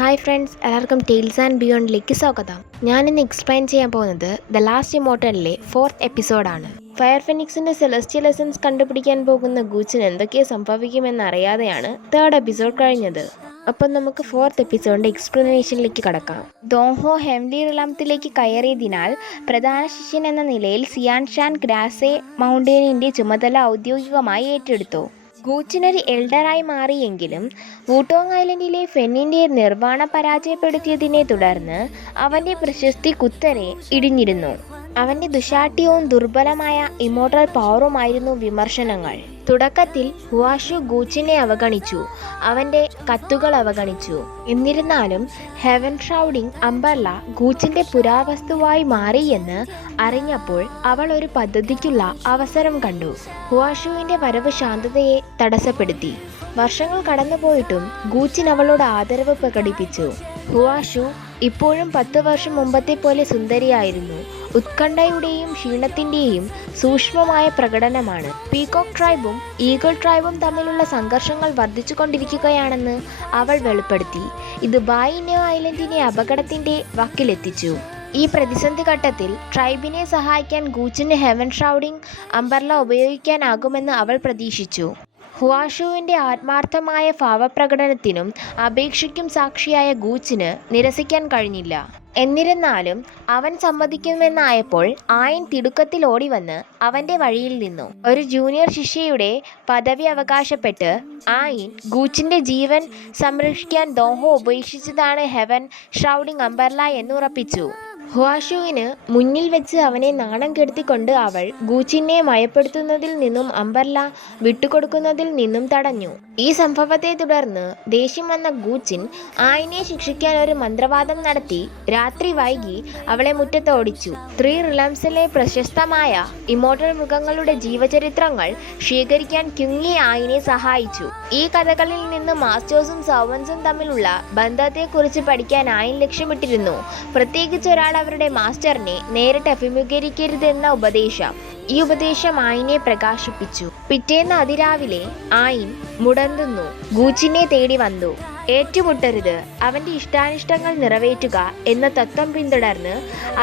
Hi friends, എല്ലാവർക്കും tales and ബിയോണ്ടിലേക്ക് സ്വാഗതം. ഞാനിന്ന് എക്സ്പ്ലെയിൻ ചെയ്യാൻ പോകുന്നത് ദ ലാസ്റ്റ് ഇമ്മോർട്ടലിലെ 4th എപ്പിസോഡാണ്. ഫയർ ഫെനിക്സിന്റെ സെലസ്റ്റിയൽ എസൻസ് കണ്ടുപിടിക്കാൻ പോകുന്ന ഗൂച്ചിന് എന്തൊക്കെ സംഭവിക്കുമെന്ന് അറിയാതെയാണ് 3rd എപ്പിസോഡ് കഴിഞ്ഞത്. അപ്പം നമുക്ക് 4th എപ്പിസോഡിന്റെ എക്സ്പ്ലനേഷനിലേക്ക് കടക്കാം. ദോങ്ഹോ ഹെവൻലി റിലംത്തിലേക്ക് കയറിയതിനാൽ പ്രധാന ശിഷ്യൻ എന്ന നിലയിൽ സിയാൻ ഷാൻ ഗ്രാസെ മൗണ്ടനിന്റെ ചുമതല ഔദ്യോഗികമായി ഏറ്റെടുത്തു. ഗൂച്ചിനൊരു എൽഡറായി മാറിയെങ്കിലും വൂട്ടോങ് ഐലൻഡിലെ ഫെന്നിന്റെ നിർവ്വാണം പരാജയപ്പെടുത്തിയതിനെ തുടർന്ന് അവന്റെ പ്രശസ്തി കുത്തനെ ഇടിഞ്ഞിരുന്നു. അവന്റെ ദുശാഠ്യവും ദുർബലമായ ഇമ്മോർട്ടൽ പവറുമായിരുന്നു വിമർശനങ്ങൾ. തുടക്കത്തിൽ ഹുവാഷു ഗൂച്ചിനെ അവഗണിച്ചു, അവന്റെ കത്തുകൾ അവഗണിച്ചു. എന്നിരുന്നാലും ഹെവൻ ഷൗഡിംഗ് അംബർല ഗൂച്ചിന്റെ പുരാവസ്തുവായി മാറിയെന്ന് അറിഞ്ഞപ്പോൾ അവൾ ഒരു പദ്ധതിക്കുള്ള അവസരം കണ്ടു. ഹുവാഷുവിന്റെ വരവ് ശാന്തതയെ തടസ്സപ്പെടുത്തി. വർഷങ്ങൾ കടന്നുപോയിട്ടും ഗൂച്ചിൻ അവളോട് ആദരവ് പ്രകടിപ്പിച്ചു. ഹുവാഷു ഇപ്പോഴും 10 വർഷം മുമ്പത്തെ പോലെ സുന്ദരിയായിരുന്നു. ഉത്കണ്ഠയുടെയും ക്ഷീണത്തിന്റെയും സൂക്ഷ്മമായ പ്രകടനമാണ്. പീകോക്ക് ട്രൈബും ഈഗിൾ ട്രൈബും തമ്മിലുള്ള സംഘർഷങ്ങൾ വർദ്ധിച്ചുകൊണ്ടിരിക്കുകയാണെന്ന് അവൾ വെളിപ്പെടുത്തി. ഇത് ബായിനോ ഐലൻഡിനെ അപകടത്തിന്റെ വക്കിലെത്തിച്ചു. ഈ പ്രതിസന്ധി ഘട്ടത്തിൽ ട്രൈബിനെ സഹായിക്കാൻ ഗൂച്ചിന് ഹെവൻ ഷൗഡിംഗ് അംബർല ഉപയോഗിക്കാനാകുമെന്ന് അവൾ പ്രതീക്ഷിച്ചു. ഹുവാഷുവിന്റെ ആത്മാർത്ഥമായ ഭാവപ്രകടനത്തിനും അപേക്ഷയ്ക്കും സാക്ഷിയായ ഗൂച്ചിന് നിരസിക്കാൻ കഴിഞ്ഞില്ല. എന്നിരുന്നാലും അവൻ സമ്മതിക്കുമെന്നായപ്പോൾ ആയിൻ തിടുക്കത്തിൽ ഓടിവന്ന് അവന്റെ വഴിയിൽ നിന്നു. ഒരു ജൂനിയർ ശിഷ്യയുടെ പദവി അവകാശപ്പെട്ട് ആയിൻ ഗൂച്ചിന്റെ ജീവൻ സംരക്ഷിക്കാൻ ദോങ്ഹോ ഉപേക്ഷിച്ചതാണ് ഹെവൻ ഷൗഡിംഗ് അംബർല എന്നുറപ്പിച്ചു. ഹുവാഷുവിന് മുന്നിൽ വെച്ച് അവനെ നാണം കെടുത്തിക്കൊണ്ട് അവൾ ഗൂച്ചിനെ മയപ്പെടുത്തുന്നതിൽ നിന്നും അംബർല വിട്ടുകൊടുക്കുന്നതിൽ നിന്നും തടഞ്ഞു. ഈ സംഭവത്തെ തുടർന്ന് ദേഷ്യം വന്ന ഗൂച്ചിൻ ആയിനെ ശിക്ഷിക്കാൻ ഒരു മന്ത്രവാദം നടത്തി രാത്രി വൈകി അവളെ മുറ്റത്തോടിച്ചു. 3 റിലംസിലെ പ്രശസ്തമായ ഇമ്മോർട്ടൽ മൃഗങ്ങളുടെ ജീവചരിത്രങ്ങൾ ശേഖരിക്കാൻ ക്യുങ്ങി ആയിനെ സഹായിച്ചു. ഈ കഥകളിൽ നിന്ന് മാസ്റ്റേഴ്സും സർവൻസും തമ്മിലുള്ള ബന്ധത്തെക്കുറിച്ച് പഠിക്കാൻ ആയിൻ ലക്ഷ്യമിട്ടിരുന്നു. പ്രത്യേകിച്ച് ഒരാൾ അവരുടെ മാസ്റ്ററിനെ നേരിട്ട് അഭിമുഖീകരിക്കരുതെന്ന ഉപദേശം. ഈ ഉപദേശം ആയിനെ പ്രകാശിപ്പിച്ചു. പിറ്റേന്ന് അതിരാവിലെ ആയിൻ മുടന്തുന്നു ഗൂച്ചിനെ തേടി വന്നു. ഏറ്റുമുട്ടരുത്, അവന്റെ ഇഷ്ടാനിഷ്ടങ്ങൾ നിറവേറ്റുക എന്ന തത്വം പിന്തുടർന്ന്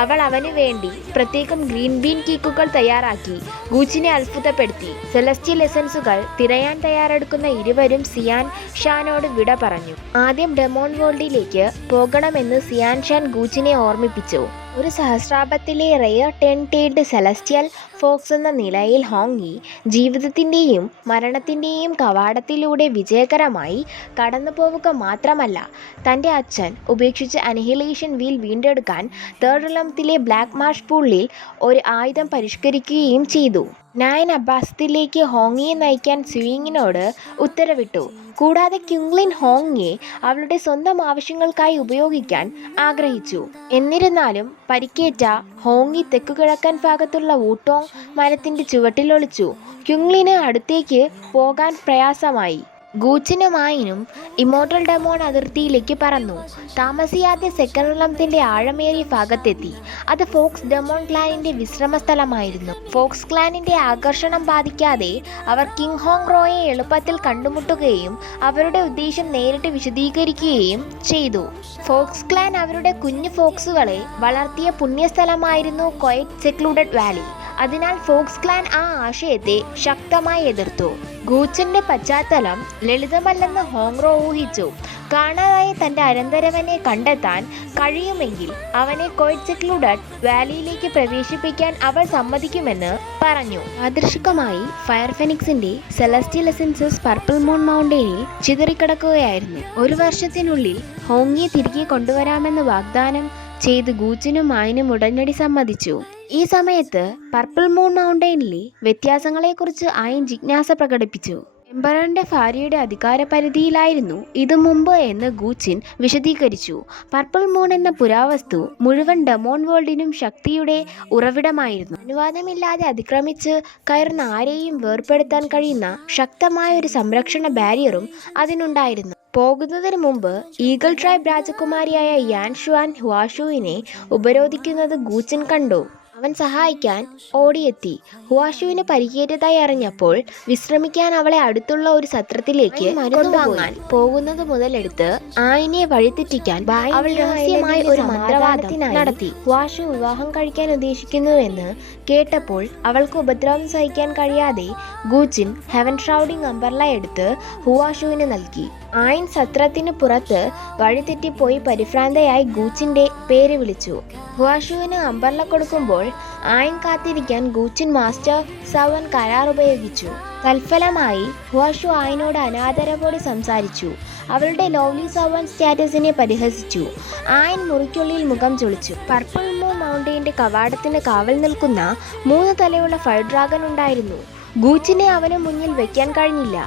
അവൾ അവന് വേണ്ടി പ്രത്യേകം ഗ്രീൻ ബീൻ കേക്കുകൾ തയ്യാറാക്കി ഗൂച്ചിനെ അത്ഭുതപ്പെടുത്തി. സെലസ്റ്റിയൽ എസൻസുകൾ തിരയാൻ തയ്യാറെടുക്കുന്ന ഇരുവരും സിയാൻ ഷാനോട് വിട പറഞ്ഞു. ആദ്യം ഡെമോൺ വേൾഡിലേക്ക് പോകണമെന്ന് സിയാൻ ഷാൻ ഗൂച്ചിനെ ഓർമ്മിപ്പിച്ചു. ഒരു സഹസ്രാബ്ദത്തിലെ റെയർ ടെയിൽഡ് സെലസ്റ്റിയൽ ഫോക്സ് എന്ന നിലയിൽ ഹോങ്ങി ജീവിതത്തിൻ്റെയും മരണത്തിൻ്റെയും കവാടത്തിലൂടെ വിജയകരമായി കടന്നുപോവുക മാത്രമല്ല, തൻ്റെ അച്ഛൻ ഉപേക്ഷിച്ച അനിഹിലേഷൻ വീൽ വീണ്ടെടുക്കാൻ 3rd റിലംത്തിലെ ബ്ലാക്ക് മാർഷ് പൂളിൽ ഒരു ആയുധം പരിഷ്കരിക്കുകയും ചെയ്തു. 9 അബ്ബാസത്തിലേക്ക് ഹോങ്ങിയെ നയിക്കാൻ സ്വിങ്ങിനോട് ഉത്തരവിട്ടു. കൂടാതെ ക്യുങ്ലിൻ ഹോങ്ങിയെ അവളുടെ സ്വന്തം ആവശ്യങ്ങൾക്കായി ഉപയോഗിക്കാൻ ആഗ്രഹിച്ചു. എന്നിരുന്നാലും പരിക്കേറ്റ ഹോങ്ങി തെക്കുകിഴക്കൻ ഭാഗത്തുള്ള വൂട്ടോങ് മരത്തിന്റെ ചുവട്ടിലൊളിച്ചു. ക്യുങ്ലിന് അടുത്തേക്ക് പോകാൻ പ്രയാസമായി. ഗൂച്ചിനും ആയിനും ഇമ്മോർട്ടൽ ഡെമോൺ അതിർത്തിയിലേക്ക് പറന്നു. താമസിയാതെ 2nd റിലംത്തിന്റെ ആഴമേറിയ ഭാഗത്തെത്തി. അത് ഫോക്സ് ഡെമോൺ ക്ലാനിന്റെ വിശ്രമ സ്ഥലമായിരുന്നു. ഫോക്സ് ക്ലാനിന്റെ ആകർഷണം ബാധിക്കാതെ അവർ കിങ് ഹോങ് റോയെ എളുപ്പത്തിൽ കണ്ടുമുട്ടുകയും അവരുടെ ഉദ്ദേശം നേരിട്ട് വിശദീകരിക്കുകയും ചെയ്തു. ഫോക്സ് ക്ലാൻ അവരുടെ കുഞ്ഞു ഫോക്സുകളെ വളർത്തിയ പുണ്യസ്ഥലമായിരുന്നു ക്വയറ്റ് സെക്ലൂഡഡ് വാലി. അതിനാൽ ഫോക്സ് ക്ലാൻ ആ ആശയത്തെ ശക്തമായി എതിർത്തു. ഗൂച്ചിന്റെ പശ്ചാത്തലം ലളിതമല്ലെന്ന് ഹോങ് റോ ഊഹിച്ചു. കാണാതായ തന്റെ അനന്തരവനെ കണ്ടെത്താൻ കഴിയുമെങ്കിൽ അവനെ ക്വയറ്റ് സെക്ലൂഡഡ് വാലിയിലേക്ക് പ്രവേശിപ്പിക്കാൻ അവൾ സമ്മതിക്കുമെന്ന് പറഞ്ഞു. ആദർശികമായി ഫയർ ഫെനിക്സിന്റെ സെലസ്റ്റിയൽ എസൻസസ് പർപ്പിൾ മൂൺ മൗണ്ടനിൽ ചിതറിക്കിടക്കുകയായിരുന്നു. 1 വർഷത്തിനുള്ളിൽ ഹോങ്ങിയെ തിരികെ കൊണ്ടുവരാമെന്ന് വാഗ്ദാനം ചെയ്ത് ഗൂച്ചിനും ആയിനും ഉടനടി സമ്മതിച്ചു. ഈ സമയത്ത് പർപ്പിൾ മൂൺ മൗണ്ടനിലെ വ്യത്യാസങ്ങളെക്കുറിച്ച് ആയിൻ ജിജ്ഞാസ പ്രകടിപ്പിച്ചു. എംപററിന്റെ ഭാര്യയുടെ അധികാരപരിധിയിലായിരുന്നു ഇത് മുമ്പ് എന്ന് ഗൂച്ചിൻ വിശദീകരിച്ചു. പർപ്പിൾ മൂൺ എന്ന പുരാവസ്തു മുഴുവൻ ഡെമോൺ വേൾഡിനും ശക്തിയുടെ ഉറവിടമായിരുന്നു. അനുവാദമില്ലാതെ അതിക്രമിച്ച് കയറുന്ന ആരെയും വേർപെടുത്താൻ കഴിയുന്ന ശക്തമായ ഒരു സംരക്ഷണ ബാരിയറും അതിനുണ്ടായിരുന്നു. പോകുന്നതിന് മുമ്പ് ഈഗിൾ ട്രൈബ് രാജകുമാരിയായ യാൻ ഷുവാൻ ഹുവാഷുവിനെ ഉപരോധിക്കുന്നത് ഗൂച്ചിൻ കണ്ടു. അവൻ സഹായിക്കാൻ ഓടിയെത്തി. ഹുവാഷുവിന് പരിക്കേറ്റതായി അറിഞ്ഞപ്പോൾ വിശ്രമിക്കാൻ അവളെ അടുത്തുള്ള ഒരു സത്രത്തിലേക്ക് കൊണ്ടുവാങ്ങാൻ പോകുന്നത് മുതലെടുത്ത് ആയിനെ വഴിതെറ്റിക്കാൻ അവൾ രഹസ്യമായി ഒരു മന്ത്രവാദം നടത്തി. ഹുവാഷു വിവാഹം കഴിക്കാൻ ഉദ്ദേശിക്കുന്നുവെന്ന് കേട്ടപ്പോൾ അവൾക്ക് ഉപദ്രവം സഹിക്കാൻ കഴിയാതെ ഗൂച്ചിൻ ഹെവൻ ഷൗഡിംഗ് അംബർല എടുത്ത് ഹുവാഷുവിന് നൽകി. ആയിൻ സത്രത്തിന് പുറത്ത് വഴിതെറ്റിപ്പോയി പരിഭ്രാന്തയായി ഗൂച്ചിന്റെ പേര് വിളിച്ചു. ഹുവാഷുവിന് അംബർല കൊടുക്കുമ്പോൾ ആയിൻ കാത്തിരിക്കാൻ ഗൂച്ചിൻ മാസ്റ്റർ സവൻ കരാർ ഉപയോഗിച്ചു. തൽഫലമായി ഹുവാഷു ആയിനോട് അനാദരവോടെ സംസാരിച്ചു. അവളുടെ ലോവ്ലി സവൻ സ്റ്റാറ്റസിനെ പരിഹസിച്ചു. ആയിൻ മുറിക്കുള്ളിൽ മുഖം ചൊളിച്ചു. പർപ്പിൾ മൂൺ മൗണ്ടെയിന്റെ കവാടത്തിന് കാവൽ നിൽക്കുന്ന 3 തലയുള്ള ഫയർ ഡ്രാഗൺ ഉണ്ടായിരുന്നു. ഗൂച്ചിനെ അവന് മുന്നിൽ വെക്കാൻ കഴിഞ്ഞില്ല.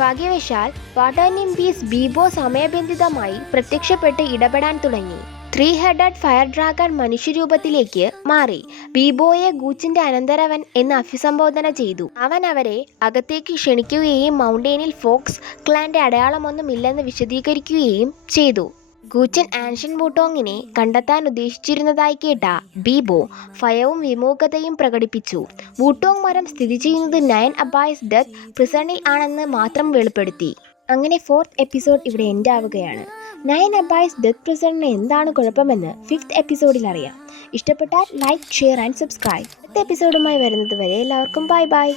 ഭാഗ്യവശാൽ വാട്ടർ നിംബീസ് ബീബോ സമയബന്ധിതമായി പ്രത്യക്ഷപ്പെട്ട് ഇടപെടാൻ തുടങ്ങി. 3 ഹെഡഡ് ഫയർ ഡ്രാഗൺ മനുഷ്യരൂപത്തിലേക്ക് മാറി ബീബോയെ ഗൂച്ചിന്റെ അനന്തരവൻ എന്ന് അഭിസംബോധന ചെയ്തു. അവൻ അവരെ അകത്തേക്ക് ക്ഷണിക്കുകയും മൗണ്ടെയിനിൽ ഫോക്സ് ക്ലാന്റെ അടയാളമൊന്നും ഇല്ലെന്ന് വിശദീകരിക്കുകയും ചെയ്തു. ഗൂച്ചൻ ആൻഷ്യൻ വൂട്ടോങ്ങിനെ കണ്ടെത്താൻ ഉദ്ദേശിച്ചിരുന്നതായി കേട്ട ബീബോ ഭയവും വിമുഖതയും പ്രകടിപ്പിച്ചു. വൂട്ടോങ് മരം സ്ഥിതി ചെയ്യുന്നത് 9 അബായ്സ് ഡെത്ത് പ്രിസണിൽ ആണെന്ന് മാത്രം വെളിപ്പെടുത്തി. അങ്ങനെ 4th എപ്പിസോഡ് ഇവിടെ എൻഡ് ആവുകയാണ്. 9 അബായ്സ് ഡെത്ത് പ്രിസണിന് എന്താണ് കുഴപ്പമെന്ന് 5th എപ്പിസോഡിൽ അറിയാം. ഇഷ്ടപ്പെട്ടാൽ ലൈക്ക്, ഷെയർ ആൻഡ് സബ്സ്ക്രൈബ്. അടുത്ത എപ്പിസോഡുമായി വരുന്നത് വരെ എല്ലാവർക്കും ബൈ ബൈ.